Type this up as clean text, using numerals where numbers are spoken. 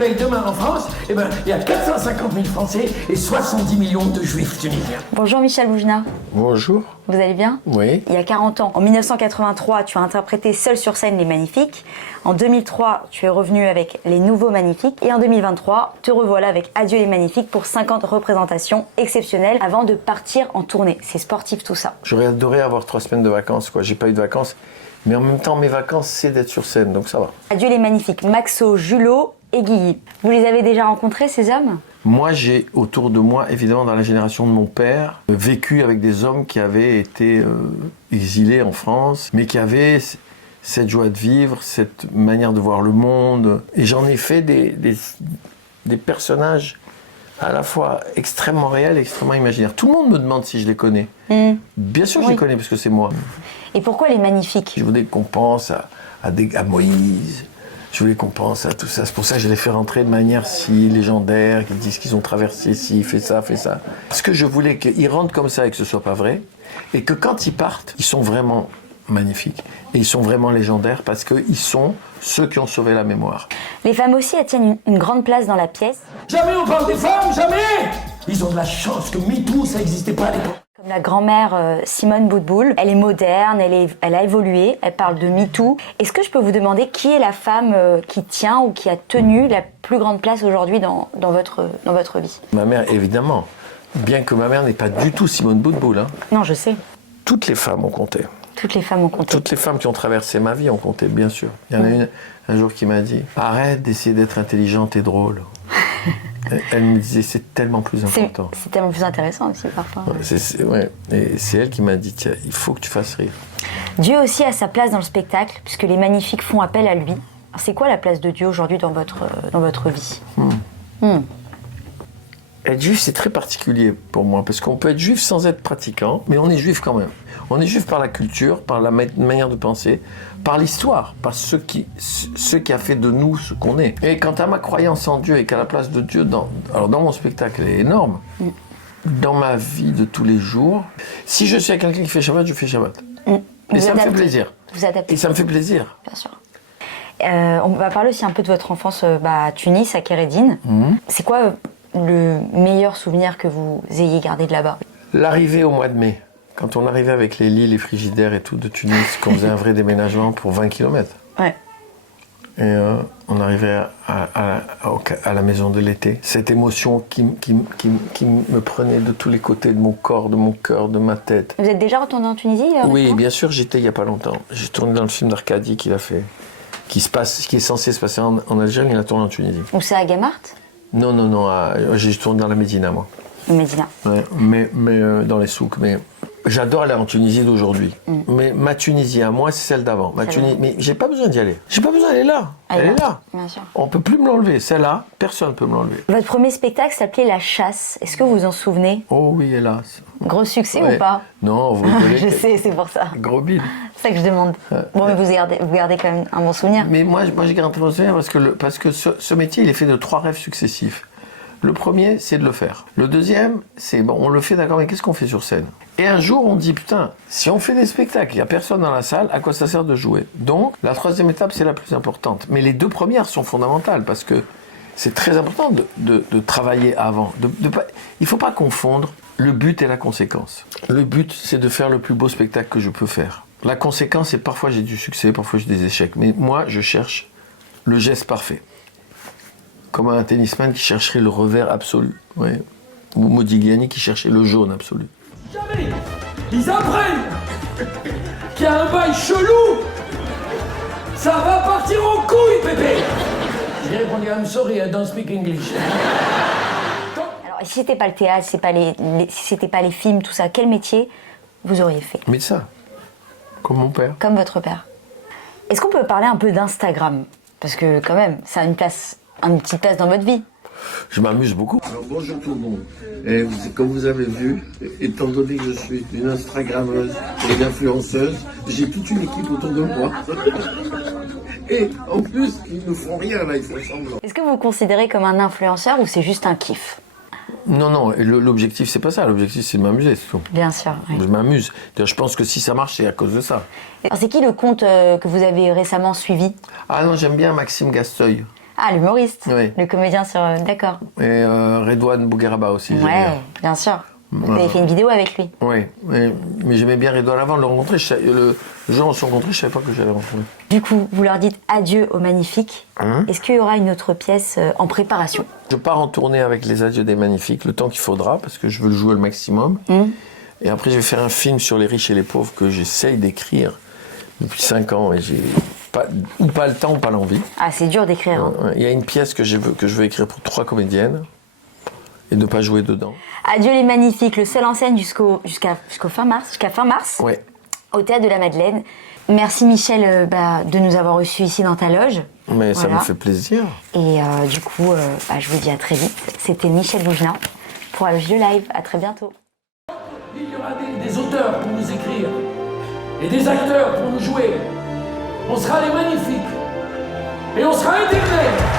réveille demain en France, eh ben, il y a 450 000 Français et 70 millions de Juifs tunisiens. Bonjour Michel Boujna. Bonjour. Vous allez bien? Oui. Il y a 40 ans, en 1983, tu as interprété Seul sur scène Les Magnifiques. En 2003, tu es revenu avec Les Nouveaux Magnifiques. Et en 2023, te revoilà avec Adieu les Magnifiques pour 50 représentations exceptionnelles avant de partir en tournée. C'est sportif tout ça. J'aurais adoré avoir 3 semaines de vacances, quoi. J'ai pas eu de vacances. Mais en même temps, mes vacances, c'est d'être sur scène, donc ça va. Adieu les Magnifiques, Maxo, Julot et Guigui. Vous les avez déjà rencontrés, ces hommes? Moi, j'ai autour de moi, évidemment, dans la génération de mon père, vécu avec des hommes qui avaient été exilés en France, mais qui avaient cette joie de vivre, cette manière de voir le monde. Et j'en ai fait des personnages à la fois extrêmement réels et extrêmement imaginaires. Tout le monde me demande si je les connais. Bien sûr que je les connais, parce que c'est moi. Et pourquoi Les Magnifiques? Je voulais qu'on pense à Moïse. Je voulais qu'on pense à tout ça. C'est pour ça que je les fais rentrer de manière si légendaire, qu'ils disent qu'ils ont traversé ci, fait ça, fait ça. Parce que je voulais qu'ils rentrent comme ça et que ce soit pas vrai. Et que quand ils partent, ils sont vraiment magnifiques. Et ils sont vraiment légendaires parce qu'ils sont ceux qui ont sauvé la mémoire. Les femmes aussi, elles tiennent une grande place dans la pièce. Jamais on parle des femmes, jamais. Ils ont de la chance que MeToo, ça n'existait pas à l'époque. Comme la grand-mère Simone Boutboul, elle est moderne, elle a évolué, elle parle de MeToo. Est-ce que je peux vous demander qui est la femme qui tient ou qui a tenu la plus grande place aujourd'hui dans votre vie? Ma mère, évidemment. Bien que ma mère n'est pas du tout Simone Boutboul. Hein. Non, je sais. Toutes les femmes ont compté. Toutes les femmes ont compté. Toutes les femmes qui ont traversé ma vie ont compté, bien sûr. Il y en a une un jour qui m'a dit « Arrête d'essayer d'être intelligente et drôle ». Elle me disait « C'est tellement plus important ». C'est tellement plus intéressant aussi parfois. Ouais. Et c'est elle qui m'a dit « Tiens, il faut que tu fasses rire ». Dieu aussi a sa place dans le spectacle, puisque les Magnifiques font appel à lui. C'est quoi la place de Dieu aujourd'hui dans votre vie? Être juif, c'est très particulier pour moi, parce qu'on peut être juif sans être pratiquant, mais on est juif quand même. On est juif par la culture, par la manière de penser, par l'histoire, par ce qui a fait de nous ce qu'on est. Et quant à ma croyance en Dieu et qu'à la place de Dieu, dans mon spectacle, elle est énorme. Dans ma vie de tous les jours, si je suis avec quelqu'un qui fait Shabbat, je fais Shabbat. Et ça me fait plaisir. Vous adaptez. Et ça me fait plaisir. Bien sûr. On va parler aussi un peu de votre enfance à Tunis, à Kérédine. C'est quoi le meilleur souvenir que vous ayez gardé de là-bas? L'arrivée au mois de mai, quand on arrivait avec les lits, les frigidaires et tout de Tunis, qu'on faisait un vrai déménagement pour 20 km. Ouais. Et on arrivait à la maison de l'été. Cette émotion qui me prenait de tous les côtés de mon corps, de mon cœur, de ma tête. Vous êtes déjà retourné en Tunisie Oui, bien sûr, j'étais il n'y a pas longtemps. J'ai tourné dans le film d'Arcadie qu'il a fait, qui est censé se passer en Algérie, il a tourné en Tunisie. Ou c'est à Gamart? Non, j'ai tourné dans la Médina, moi. Médina. Ouais, mais dans les souks. Mais j'adore aller en Tunisie d'aujourd'hui. Mais ma Tunisie à moi, c'est celle d'avant. Mais j'ai pas besoin d'y aller. J'ai pas besoin, elle est là. Elle est là. Bien sûr. On peut plus me l'enlever. Celle-là, personne ne peut me l'enlever. Votre premier spectacle s'appelait La Chasse. Est-ce que vous vous en souvenez? Oh oui, hélas. Gros succès ou pas? Non, vous rigolez. Je sais, c'est pour ça. Gros bide. C'est ça que je demande. Bon, mais vous gardez quand même un bon souvenir. Mais moi je garde un bon souvenir parce que ce métier, il est fait de 3 rêves successifs. Le premier, c'est de le faire. Le deuxième, c'est, bon, on le fait d'accord, mais qu'est-ce qu'on fait sur scène? Et un jour, on dit, putain, si on fait des spectacles, il n'y a personne dans la salle, à quoi ça sert de jouer? Donc, la 3e étape, c'est la plus importante. Mais les 2 premières sont fondamentales, parce que c'est très important de travailler avant. Il ne faut pas confondre le but et la conséquence. Le but, c'est de faire le plus beau spectacle que je peux faire. La conséquence, c'est parfois j'ai du succès, parfois j'ai des échecs. Mais moi, je cherche le geste parfait. Comme un tennisman qui chercherait le revers absolu. Ouais. Ou Modigliani qui cherchait le jaune absolu. Jamais ils apprennent qu'il y a un bail chelou. Ça va partir en couille, bébé. J'ai répondu I'm sorry, I don't speak English. Alors, si c'était pas le théâtre, si c'était pas les films, tout ça, quel métier vous auriez fait? Médecin. Comme mon père. Comme votre père. Est-ce qu'on peut parler un peu d'Instagram? Parce que quand même, ça a une petite place dans votre vie. Je m'amuse beaucoup. Alors bonjour tout le monde. Et comme vous avez vu, étant donné que je suis une Instagrammeuse et une influenceuse, j'ai toute une équipe autour de moi. Et en plus, ils ne font rien là, ils font semblant. Est-ce que vous vous considérez comme un influenceur ou c'est juste un kiff? Non, l'objectif c'est pas ça, l'objectif c'est de m'amuser, c'est tout. Bien sûr, oui. Je m'amuse. D'ailleurs, je pense que si ça marche, c'est à cause de ça. Alors, c'est qui le compte que vous avez récemment suivi? Ah non, j'aime bien Maxime Gasteuil. Ah, l'humoriste. Oui. Le comédien sur... D'accord. Et Redouane Bougueraba aussi. j'aime Ouais, bien. bien sûr. Vous Voilà. avez fait une vidéo avec lui. Oui, mais j'aimais bien Redouane avant de le rencontrer. Le jour où on s'est rencontrés, je savais pas que j'allais rencontrer. Du coup, vous leur dites adieu aux Magnifiques. Hein? Est-ce qu'il y aura une autre pièce en préparation? Je pars en tournée avec les Adieux des Magnifiques, le temps qu'il faudra, parce que je veux le jouer le maximum. Et après, je vais faire un film sur les riches et les pauvres que j'essaye d'écrire depuis 5 ans et j'ai pas le temps ou pas l'envie. Ah, c'est dur d'écrire. Hein. Il y a une pièce que je veux écrire pour 3 comédiennes et ne pas jouer dedans. Adieu les Magnifiques, le seul en scène jusqu'à fin mars, Ouais. au Théâtre de la Madeleine. Merci Michel de nous avoir reçus ici dans ta loge. Mais ça Voilà. me fait plaisir. Et du coup, je vous dis à très vite. C'était Michel Bougelin pour le jeu live. À très bientôt. Il y aura des auteurs pour nous écrire et des acteurs pour nous jouer. On sera les Magnifiques et on sera éternels.